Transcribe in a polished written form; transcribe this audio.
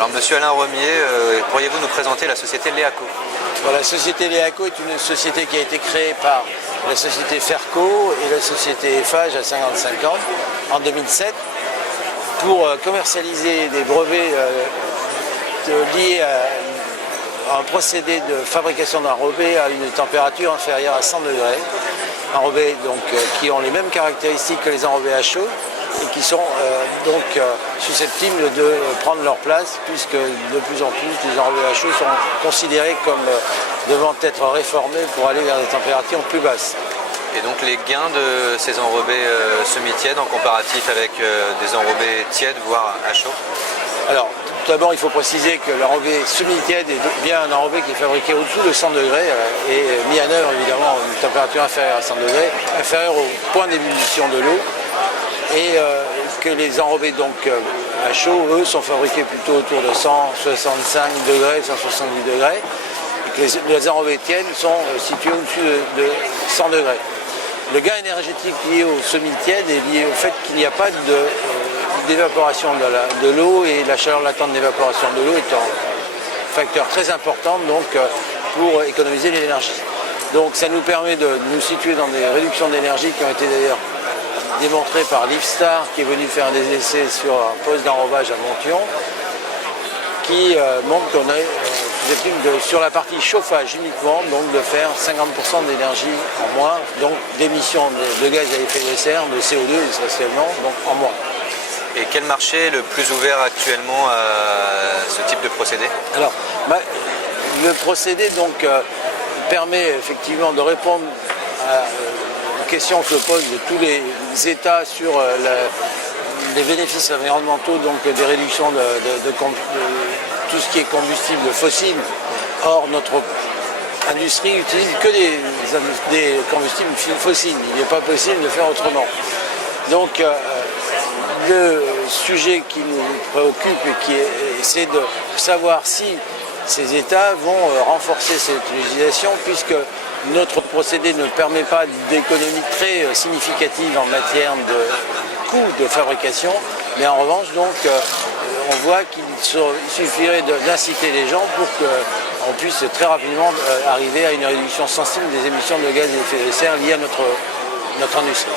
Alors Monsieur Alain Romier, pourriez-vous nous présenter la société Leaco? La société Leaco est une société qui a été créée par la société Ferco et la société Eiffage à 50-50 en 2007 pour commercialiser des brevets liés à un procédé de fabrication d'enrobés à une température inférieure à 100 degrés. Enrobés qui ont les mêmes caractéristiques que les enrobés à chaud et qui sont susceptibles de prendre leur place puisque de plus en plus les enrobés à chaud sont considérés comme devant être réformés pour aller vers des températures plus basses. Et donc les gains de ces enrobés semi-tièdes en comparatif avec des enrobés tièdes voire à chaud? Alors tout d'abord il faut préciser que l'enrobé semi-tiède est bien un enrobé qui est fabriqué au-dessous de 100 degrés et mis en œuvre évidemment à une température inférieure à 100 degrés, inférieure au point d'ébullition de l'eau. Et que les enrobés à chaud, eux, sont fabriqués plutôt autour de 165 degrés, 170 degrés, et que les enrobés tièdes sont situés au-dessus de 100 degrés. Le gain énergétique lié au semi-tiède est lié au fait qu'il n'y a pas d'évaporation de l'eau et la chaleur latente d'évaporation de l'eau est un facteur très important pour économiser l'énergie. Donc ça nous permet de nous situer dans des réductions d'énergie qui ont été d'ailleurs démontré par Lifstar qui est venu faire des essais sur un poste d'enrobage à Montion qui montre qu'on est susceptible sur la partie chauffage uniquement de faire 50% d'énergie en moins, donc d'émissions de gaz à effet de serre, de CO2 essentiellement, donc en moins. Et quel marché est le plus ouvert actuellement à ce type de procédé? Alors, le procédé permet effectivement de répondre à question que posent tous les États sur les bénéfices environnementaux, des réductions de tout ce qui est combustible fossile. Or, notre industrie n'utilise que des combustibles fossiles. Il n'est pas possible de faire autrement. Donc, le sujet qui nous préoccupe, c'est de savoir si ces États vont renforcer cette législation, puisque notre procédé ne permet pas d'économie très significative en matière de coût de fabrication, mais en revanche, on voit qu'il suffirait d'inciter les gens pour qu'on puisse très rapidement arriver à une réduction sensible des émissions de gaz à effet de serre liées à notre industrie.